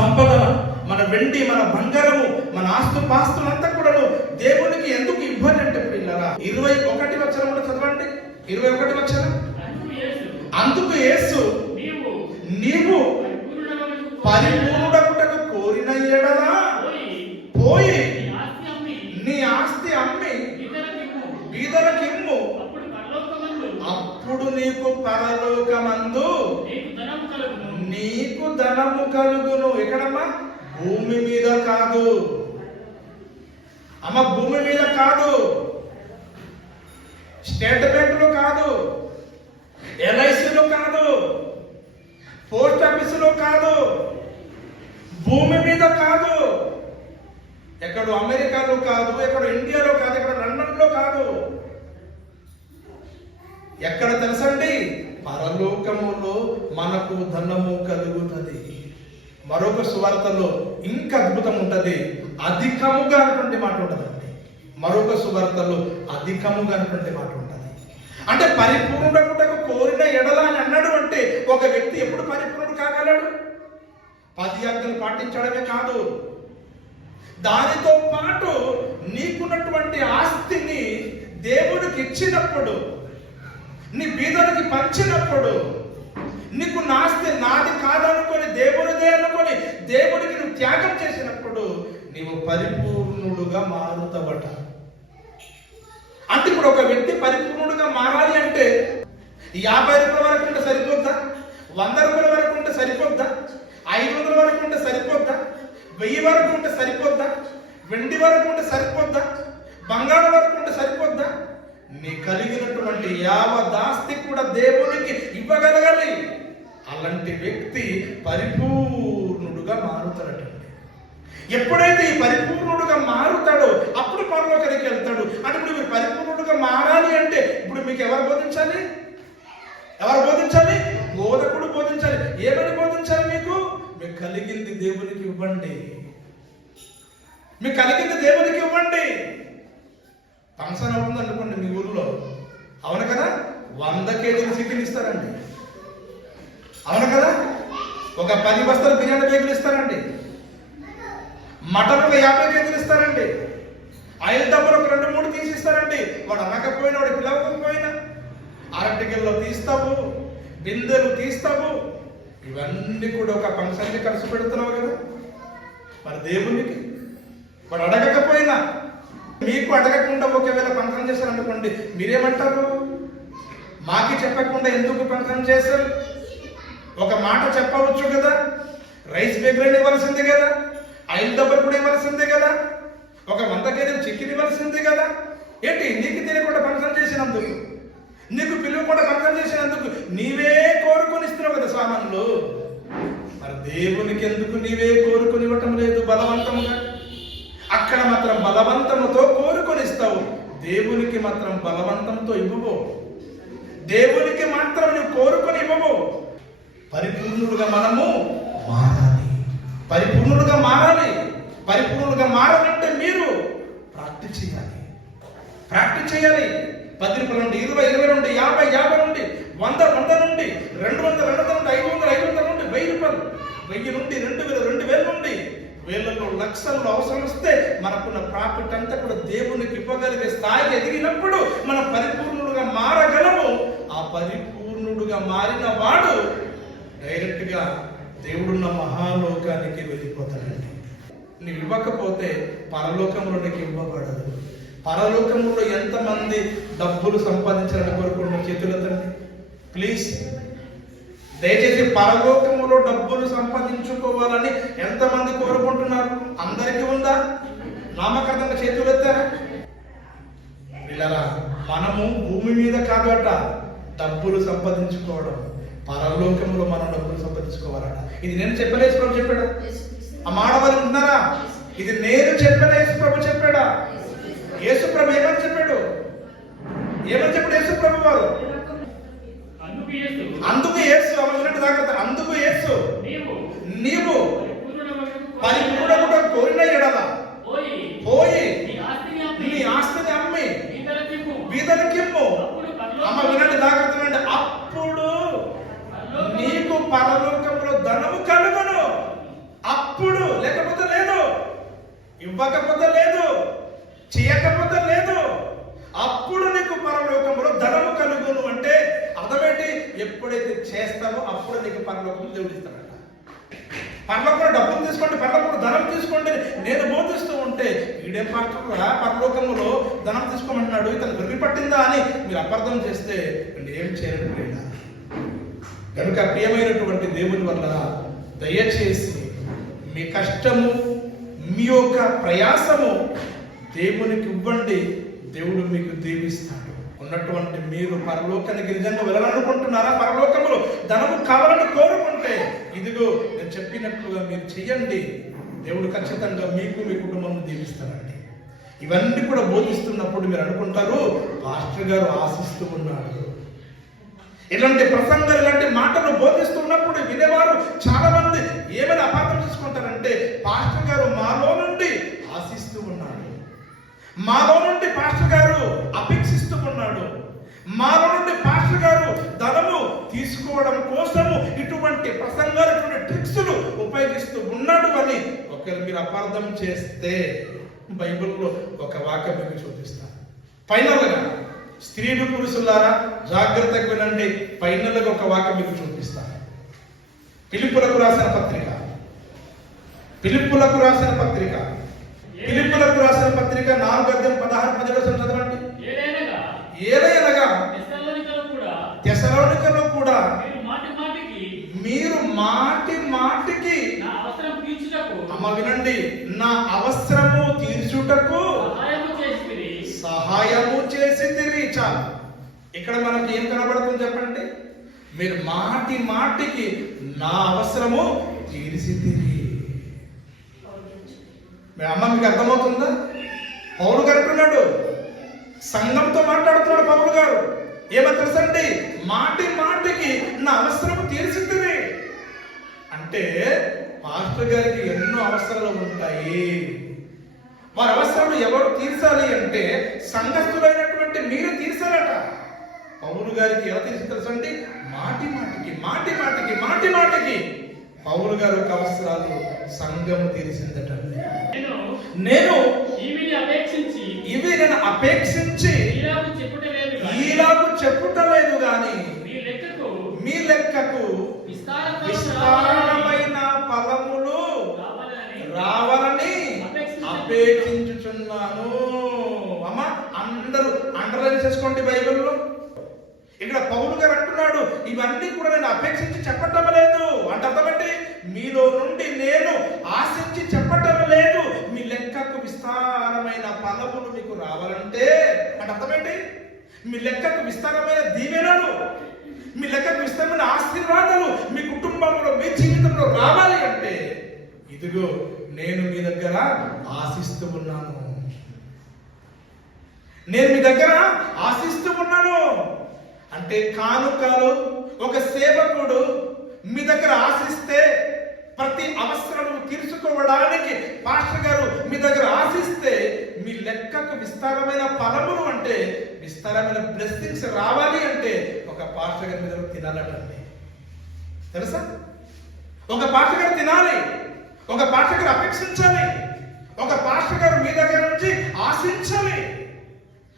సంపదన, మన వెండి, మన బంగారము, మన ఆస్తుపాస్తులంతా కూడా దేవునికి ఎందుకు ఇవ్వాలి అంటే పిల్లరా 21 వచనం కూడా చదవండి. 21 వచనం. అందుకు యేసు నీవు పరిపూర్ణుడగుటకు కోరిన ఎడల పోయి నీ ఆస్తి అమ్మి బీదలకిమ్ము, అప్పుడు నీకు పరలోకమందు నీకు ధనము కలుగును. ఎక్కడమ్మా? భూమి మీద కాదు అమ్మ, భూమి మీద కాదు, స్టేట్ బ్యాంకులో కాదు, ఎల్ఐసిలో కాదు, పోస్ట్ ఆఫీసులో కాదు, భూమి మీద కాదు, ఎక్కడో అమెరికాలో కాదు, ఎక్కడ ఇండియాలో కాదు, ఎక్కడ లండన్లో కాదు. ఎక్కడ తెలుసండి? పరలోకములో మనకు ధనము కలుగుతుంది. మరొక సువార్తలో ఇంకా అద్భుతం ఉంటుంది, అధికముగా అటువంటి మాట ఉంటుందండి. మరొక సువార్తలో అధికముగా అటువంటి మాట ఉంటుంది. అంటే పరిపూర్ణుడగుటకు కోరిన ఎడల అని అన్నాడు అంటే ఒక వ్యక్తి ఎప్పుడు పరిపూర్ణుడు కాగలడు? 10 ఆజ్ఞలు పాటించడమే కాదు, దానితో పాటు నీకున్నటువంటి ఆస్తిని దేవుడికి ఇచ్చినప్పుడు, నీ బీదలకి పంచినప్పుడు, నీకు నాస్తి నాది కాదనుకొని దేవుడిదే అనుకొని దేవుడికి నువ్వు త్యాగం చేసినప్పుడు నీవు పరిపూర్ణుడుగా మారుతావట. అంటే ఇప్పుడు ఒక వ్యక్తి పరిపూర్ణుడుగా మారాలి అంటే 50 రూపాయల వరకు ఉంటే సరిపోద్దా? 100 రూపాయల వరకు ఉంటే సరిపోద్దా? 500 వరకు ఉంటే సరిపోద్దా? 1000 వరకు ఉంటే సరిపోద్దా? వెండి వరకు ఉంటే సరిపోద్దా? బంగారం వరకు ఉంటే సరిపోద్దా? నీ కలిగినటువంటి యావదాస్తి కూడా దేవునికి ఇవ్వగలగాలి. అలాంటి వ్యక్తి పరిపూర్ణుడుగా మారుతాడట. ఎప్పుడైతే ఈ పరిపూర్ణుడుగా మారుతాడో అప్పుడు పరలోకానికి వెళ్తాడు. అంటే ఇప్పుడు మీరు పరిపూర్ణుడుగా మారాలి అంటే ఇప్పుడు మీకు ఎవరు బోధించాలి? ఎవరు బోధించాలి? బోధకుడు బోధించాలి. ఏమని బోధించాలి? మీకు కలిగింది దేవునికి ఇవ్వండి, మీకు కలిగింది దేవునికి ఇవ్వండి. ఫంక్షన్ అవుతుంది అనుకోండి మీ ఊర్లో, అవును కదా, 100 కేజీలు చికెన్ ఇస్తారండి, అవును కదా, ఒక 10 బస్తాలు బిర్యానీ బేగులు ఇస్తారండి, మటన్ ఒక 50 కేజీలు ఇస్తారండి, ఆయిల్ డబ్బులు ఒక 2-3 తీసి ఇస్తారండి. వాడు అనకపోయినా, వాడు పిలవకపోయినా అరటికెల్లో తీస్తావు, బిందెలు తీస్తావు. ఇవన్నీ కూడా ఒక ఫంక్షన్కి ఖర్చు పెడుతున్నావు కదా. మరి దేవునికి వాడు అడగకపోయినా, మీకు అడగకుండా ఒకవేళ ఫంక్షన్ చేశారనుకోండి, మీరేమంటారు? మాకి చెప్పకుండా ఎందుకు ఫంక్షన్ చేశారు? ఒక మాట చెప్పవచ్చు కదా, రైస్ బేగులు ఇవ్వాల్సిందే కదా, ఆయిల్ డబ్బులు కూడా ఇవ్వాల్సిందే కదా, ఒక 100 కేజీలు చికెన్ ఇవ్వాల్సిందే కదా. ఏంటి నీకు తెలియకుండా ఫంక్షన్ చేసినందుకు, నీకు పిలువకుండా ఫంక్షన్ చేసినందుకు నీవే కోరుకొని ఇస్తున్నావు కదా సామాన్లు. మరి దేవునికి ఎందుకు నీవే కోరుకొని ఇవ్వటం లేదు బలవంతముగా? అక్కడ మాత్రం బలవంతముతో కోరుకొని ఇస్తావు, దేవునికి మాత్రం బలవంతంతో ఇవ్వవు, దేవునికి మాత్రం నువ్వు కోరుకొని ఇవ్వవు. పరిపూర్ణుడుగా మనము మారాలి, పరిపూర్ణుడుగా మారాలి. పరిపూర్ణుడుగా మారాలంటే మీరు ప్రాక్టీస్ చేయాలి, ప్రాక్టీస్ చేయాలి. 10 నుండి 20, 20 నుండి 50, 50 నుండి 100, 100 నుండి 200, 200 నుండి 500, 500 నుండి 1000 రూపాయలు, 1000 నుండి 2000, 2000 నుండి వేలలో లక్షల్లో అవసరం వస్తే మనకున్న ప్రాఫిట్ అంతా కూడా దేవునికి ఇవ్వగలిగే స్థాయికి ఎదిగినప్పుడు మనం పరిపూర్ణుడుగా మారగలము. ఆ పరిపూర్ణుడుగా మారిన వాడు డైరెక్ట్గా దేవుడున్న మహాలోకానికి వెళ్ళిపోతాడండి. నువ్వు ఇవ్వకపోతే పరలోకంలో నీకు ఇవ్వబడదు. పరలోకంలో ఎంతమంది డబ్బులు సంపాదించాలని కోరుకుంటున్న చేతులతండి ప్లీజ్. దయచేసి పరలోకములో డబ్బులు సంపాదించుకోవాలని ఎంతమంది కోరుకుంటున్నారు? అందరికీ ఉందా? నామకరణంగా చేతులు ఎత్తారా? పిల్లరా, మనము భూమి మీద కాదట డబ్బులు సంపాదించుకోవడం, పరలోకంలో మనం డబ్బులు సంపాదించుకోవాలట. ఇది నేను చెప్పలే, యేసు ప్రభు చెప్పాడా? ఆ మానవాళ్ళు ఉన్నారా? ఇది నేను చెప్పలే, యేసు ప్రభు చెప్పాడా? యేసు ప్రభు ఏమని చెప్పాడు? ఏమని చెప్పాడు యేసు ప్రభు వారు? అందుకు యేసు అవసరం జాగ్రత్త. అందుకు యేసు నీవు పరిపూర్ణుడుగా కోరిన ఎడల పోయి నీ ఆస్తిని అమ్మి బీదలకిమ్ము. అమ్మ వినండి, జాగ్రత్త వినండి. అప్పుడు నీకు పరలోకంలో ధనము కలుగును. ఇవ్వకపోతే లేదు, చేయకపోతే లేదు. అప్పుడు నీకు పరలోకములో ధనము కలుగును అంటే అర్థమేంటి? ఎప్పుడైతే చేస్తావో అప్పుడు నీకు పరలోకము దేవుడు ఇస్తాడట. పరలోకంలో డబ్బులు తీసుకోండి, పరలోకంలో ధనం తీసుకోండి నేను బోధిస్తూ ఉంటే వీడే పాస్టర్ పరలోకములో ధనం తీసుకోమంటున్నాడు, ఇతను వెర్రి పట్టిందా అని మీరు అపార్థం చేస్తే ఏం చేయడం లేదా. కనుక ప్రియమైనటువంటి దేవుని వల్ల దయచేసి మీ కష్టము, మీ యొక్క ప్రయాసము దేవునికి ఇవ్వండి, దేవుడు మీకు దీవిస్తాడు. ఉన్నటువంటి మీరు పరలోకానికి నిజంగా వెళ్ళాలనుకుంటున్నారా? పరలోకములో ధనము కావాలని కోరుకుంటే ఇదిగో నేను చెప్పినట్లుగా మీరు చెయ్యండి, దేవుడు ఖచ్చితంగా మీకు మీ కుటుంబం దీవిస్తారండి. ఇవన్నీ కూడా బోధిస్తున్నప్పుడు మీరు అనుకుంటారు పాస్టర్ గారు ఆశిస్తూ ఉన్నాడు. ఇలాంటి ప్రసంగాలు, ఇలాంటి మాటలు బోధిస్తున్నప్పుడు వినేవారు చాలా మంది ఏమైనా అపార్థం చేసుకుంటారంటే పాస్టర్ గారు మాలో నుండి ఆశిస్తూ ఉన్నాడు, మాలో నుండి పాస్టర్ గారు అపేక్షిస్తూ ఉన్నాడు, మాలో నుండి పాస్టర్ గారు ధనము తీసుకోవడం కోసము ఇటువంటి ప్రసంగాలు, ఇటువంటి ట్రిక్స్లు ఉపయోగిస్తూ ఉన్నాడు అని ఒకవేళ మీరు అపార్థం చేస్తే బైబిల్లో ఒక వాక్యం మీకు చూపిస్తాను. ఫైనల్గా స్త్రీలు పురుషులారా జాగ్రత్తగా వినండి, ఫైనల్గా ఒక వాక్యం మీకు చూపిస్తాను. ఫిలిప్పులకు రాసిన పత్రిక, ఫిలిప్పులకు రాసిన పత్రిక 4:16-17 చదవండి. ఏలయనగా తెస్సలోనికలో కూడా మీరు మాటి మాటికి అమ్మ వినండి, నా అవసరము తీర్చుటకు సహాయము చేసి తిరిగి. చాలు, ఇక్కడ మనకి ఏం కనబడుతుంది చెప్పండి? మీరు మాటి మాటికి నా అవసరము తీర్చి తిరిగి. మీ అమ్మ మీకు అర్థమవుతుందా? పౌలు గారు అంటున్నాడు, సంఘంతో మాట్లాడుతున్నాడు పౌలు గారు. ఏమో తెలుసండి, మాటి మాటికి నా అవసరము తీర్చితివి అంటే పాస్టర్ గారికి ఎన్నో అవసరాలు ఉంటాయి. వారి అవసరాలు ఎవరు తీర్చాలి అంటే సంఘస్థులైనటువంటి మీరు తీర్చారట. పౌలు గారికి ఎలా తీర్చి తెలుసండి? మాటి మాటికి మాటి మాటికి మాటి మాటికి పౌలు గారు యొక్క అవసరాలు సంఘము తీర్చిందట. నేను ఇవి నేను అపేక్షించి ఈలాగు చెప్పుటలేదు గాని మీ లెక్కకు విస్తారమైన ఫలములు రావాలని అపేక్షించుచున్నాను. అమ్మ అందరూ అండర్లైన్ చేసుకోండి బైబిల్లో. ఇక్కడ పౌలు గారు అంటున్నాడు ఇవన్నీ కూడా నేను అపేక్షించి చెప్పటం లేదు అంటే అర్థమంటే మీలో నుండి నేను ఆశించి చెప్పటం లేదు. మీ లెక్కకు విస్తారమైన ఫలములు మీకు రావాలంటే అంటే అర్థమేంటి? మీ లెక్కకు విస్తారమైన దీవెనలు, మీ లెక్కకు విస్తారమైన ఆశీర్వాదాలు మీ కుటుంబంలో, మీ జీవితంలో రావాలి అంటే ఇదిగో నేను మీ దగ్గర ఆశిస్తూ ఉన్నాను, నేను మీ దగ్గర ఆశిస్తూ ఉన్నాను. అంటే కానుకలు ఒక సేవకుడు మీ దగ్గర ఆశిస్తే, ప్రతి అవసరము తీర్చుకోవడానికి పాస్టర్ గారు మీ దగ్గర ఆశిస్తే మీ లెక్కకు విస్తారమైన ఫలములు అంటే విస్తారమైన బ్లెస్సింగ్స్ రావాలి అంటే ఒక పాస్టర్ గారి మీద తినాలటండి. తెలుసా? ఒక పాస్టర్ గారు తినాలి, ఒక పాస్టర్ గారు అపేక్షించాలి, ఒక పాస్టర్ గారు మీ దగ్గర నుంచి ఆశించాలి.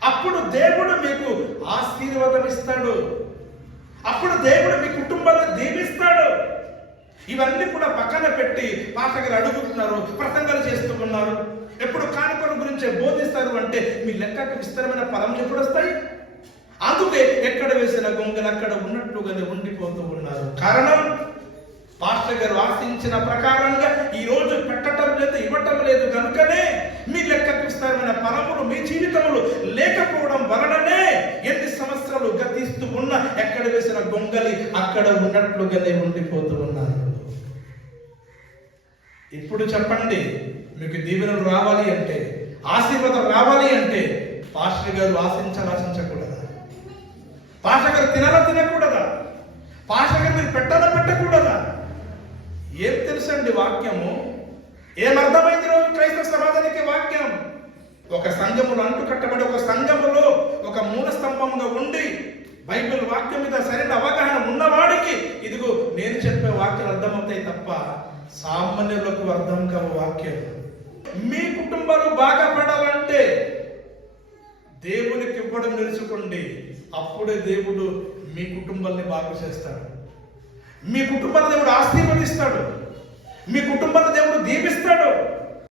అప్పుడు దేవుడు మీకు ఆశీర్వాదం ఇస్తాడు, అప్పుడు దేవుడు మీ కుటుంబాన్ని దీవిస్తాడు. ఇవన్నీ కూడా పక్కన పెట్టి పాస్టర్ గారు అడుగుతున్నారు, ప్రసంగాలు చేస్తూ ఉన్నారు, ఎప్పుడు కానుకల గురించి బోధిస్తారు అంటే మీ లెక్కకు విస్తారమైన ఫలం ఎప్పుడు వస్తాయి? అందుకే ఎక్కడ వేసిన గొంగలు అక్కడ ఉన్నట్లుగానే ఉండిపోతూ ఉన్నారు. కారణం పాస్టర్ గారు ఆశించిన ప్రకారంగా ఈ రోజు పెట్టడం లేదు, ఇవ్వటం లేదు. కనుకనే మీ లెక్కకు విస్తారమైన ఫలములు మీ జీవితంలో లేకపోవడం వలననే ఎన్ని సంవత్సరాలు గతిస్తూ ఉన్న ఎక్కడ వేసిన గొంగలి అక్కడ ఉన్నట్లుగానే ఉండిపోతూ ఉన్నారు. ఇప్పుడు చెప్పండి, మీకు దీవెనలు రావాలి అంటే, ఆశీర్వాదం రావాలి అంటే పాస్టర్ గారు ఆశించకూడదా? పాస్టర్ గారు తినకూడదా? పాస్టర్ గారు మీరు పెట్టకూడదా? ఏం తెలుసండి వాక్యము? ఏమర్థమైంది రోజు క్రైస్తవ సమాజానికి వాక్యం? ఒక సంఘములో అంటు కట్టబడి, ఒక సంఘములో ఒక మూల స్తంభంగా ఉండి బైబిల్ వాక్యం మీద సరైన అవగాహన ఉన్నవాడికి ఇదిగో నేను చెప్పే వాక్యాలు అర్థమవుతాయి తప్ప సామాన్యులకు అర్థం కావు వాక్యం. మీ కుటుంబాలు బాగా పడాలంటే దేవునికి ఇవ్వడం నేర్చుకోండి. అప్పుడే దేవుడు మీ కుటుంబాన్ని బాగు చేస్తాడు. మీ కుటుంబాన్ని దేవుడు ఆశీర్వదిస్తాడు. మీ కుటుంబాన్ని దేవుడు దీవిస్తాడు.